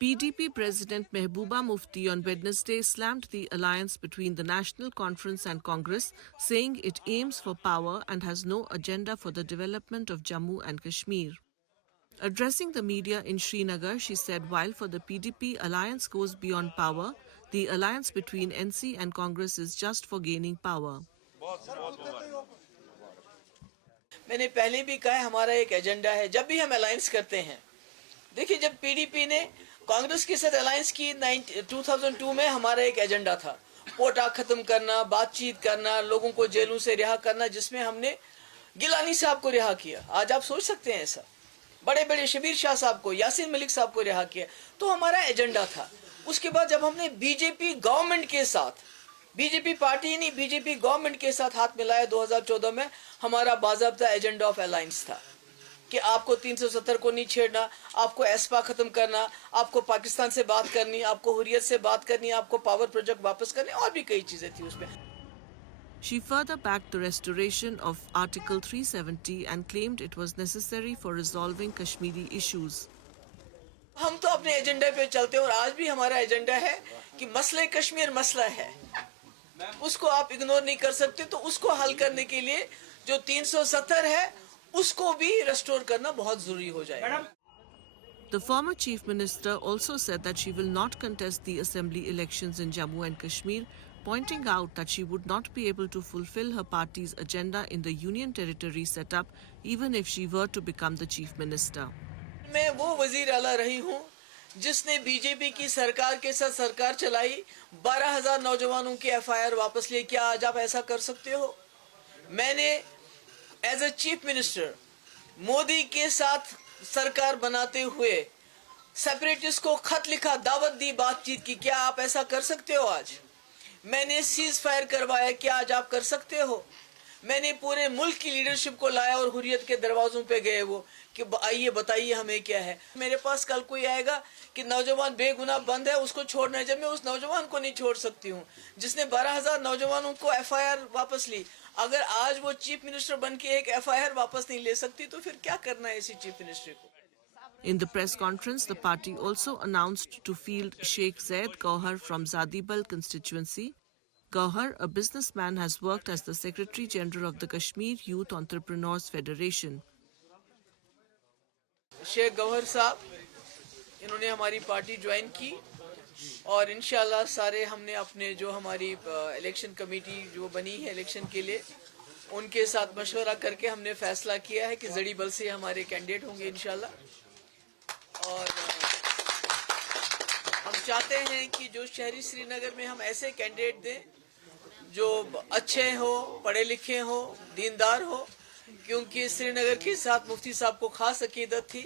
PDP President Mehbooba Mufti on Wednesday slammed the alliance between the National Conference and Congress, saying it aims for power and has no agenda for the development of Jammu and Kashmir. Addressing the media in Srinagar, she said while for the PDP alliance goes beyond power, the alliance between NC and Congress is just for gaining power. मैंने पहले भी कहा हमारा एक agenda है जब भी हम अलायंस करते हैं। देखिए जब पीडीपी ने कांग्रेस के साथ अलायंस की 2002 में हमारा एक एजेंडा था कोटा खत्म करना, बातचीत करना, लोगों को जेलों से रिहा करना, जिसमें हमने गिलानी साहब को रिहा किया। आज आप सोच सकते हैं ऐसा, बड़े बड़े शबीर शाह साहब को, यासीन मलिक साहब को रिहा किया, तो हमारा एजेंडा था। उसके बाद जब हमने बीजेपी गवर्नमेंट के साथ, बीजेपी पार्टी नहीं बीजेपी गवर्नमेंट के साथ हाथ मिलाया 2014 में, हमारा बाज़ाब्ता एजेंडा ऑफ अलायंस था कि आपको 370 को नहीं छेड़ना, आपको एस्पा खत्म करना, आपको पाकिस्तान से बात करनी, आपको हुर्रियत से बात करनी, आपको पावर प्रोजेक्ट वापस करने, और भी कई चीजें थी उसमें। She further backed the restoration of Article 370 and claimed it was necessary for resolving Kashmiri issues. हम तो अपने एजेंडा पे चलते हैं और आज भी हमारा एजेंडा है कि मसले कश्मीर मसला है, उसको आप इग्नोर नहीं कर सकते। तो उसको हल करने के लिए जो 370 है उसको भी रेस्टोर करना बहुत जरूरी हो जाएगा। The former chief minister also said that she will not contest the assembly elections in Jammu and Kashmir, pointing out that she would not be able to fulfill her party's agenda in the union territory set up even if she were to become the chief minister. मैं वो वजीर आला रही हूँ जिसने BJP की सरकार के साथ सरकार चलाई, 12,000 नौजवानों की एफआईआर वापस लिए। क्या आज आप ऐसा कर सकते हो? मैंने as a chief minister Modi के साथ सरकार बनाते हुए सेपरेटिस्ट को खत लिखा, दावत दी, बातचीत की। क्या आप ऐसा कर सकते हो आज? मैंने सीज फायर करवाया, क्या आज आप कर सकते हो? मैंने पूरे मुल्क की लीडरशिप को लाया और हुर्रियत के दरवाजों पे गए वो कि आइए बताइए हमें क्या है। मेरे पास कल कोई आएगा कि नौजवान बेगुनाह बंद है, उसको छोड़ना है, जब मैं उस नौजवान को नहीं छोड़ सकती हूँ जिसने 12,000 नौजवानों को एफआईआर वापस ली। अगर आज वो चीफ मिनिस्टर बन के एक एफआईआर वापस नहीं ले सकती तो फिर क्या करना है इसी चीफ मिनिस्टर को। In the press conference, the party also announced to field Sheikh Zaid Gauhar from Zadibal constituency. Gauhar, a businessman, has worked as the Secretary General of the Kashmir Youth Entrepreneurs Federation. Sheikh Gauhar साहब, इन्होंने हमारी party join की और इंशाल्लाह सारे हमने अपने जो हमारी इलेक्शन कमेटी जो बनी है इलेक्शन के लिए, उनके साथ मशवरा करके हमने फैसला किया है कि जड़ी बल से हमारे कैंडिडेट होंगे इंशाल्लाह। और हम चाहते हैं कि जो शहरी श्रीनगर में हम ऐसे कैंडिडेट दें जो अच्छे हो, पढ़े लिखे हो, दीनदार हो, क्योंकि श्रीनगर के साथ मुफ्ती साहब को खास अकीदत थी।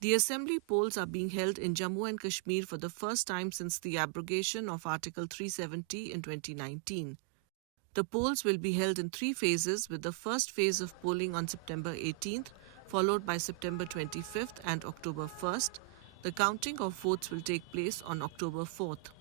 The assembly polls are being held in Jammu and Kashmir for the first time since the abrogation of Article 370 in 2019. The polls will be held in 3 phases, with the first phase of polling on September 18th, followed by September 25th and October 1st. The counting of votes will take place on October 4th.